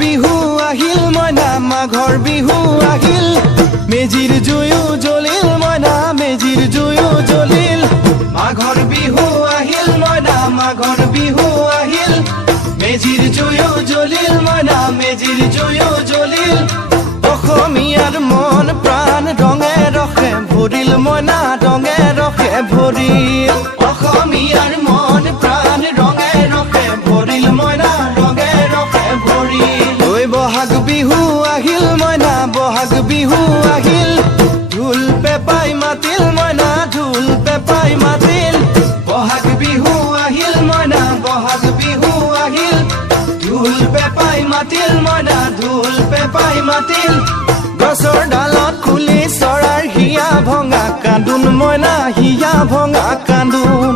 বিহু আহিল মইনা মাঘৰ বিহু আহিল মেজিৰ জুয়ো জ্বলিল মইনা মেজিৰ জুয়ো জ্বলিল মাঘৰ বিহু আহিল মইনা মাঘৰ বিহু আহিল মেজিৰ জুয়ো জ্বলিল মইনা মেজিৰ জুয়ো জ্বলিল অসমীয়াৰ মন প্ৰাণ ৰঙে ৰখে ভৰিল মইনা ৰঙে ৰখে ভৰিল অসমীয়াৰ মন প্ৰাণ ৰঙে ৰখে ভৰিল মইনা ৰঙে ৰখে ভৰিল ঐ বহাগ বিহু আহিল মইনা বহাগ বিহু আহিল ঢোল পেপাই মাতিল মইনা ঢোল পেপাই মাতিল বহাগ বিহু আহিল মইনা বহাগ বিহু আহিল ঢোল পেপাই মাতিল মইনা ঢোল পেপাই মাতিল গছৰ ডালত খুলি চৰাৰ হিয়া ভঙা কান্দোন মইনা হিয়া ভঙা কান্দোন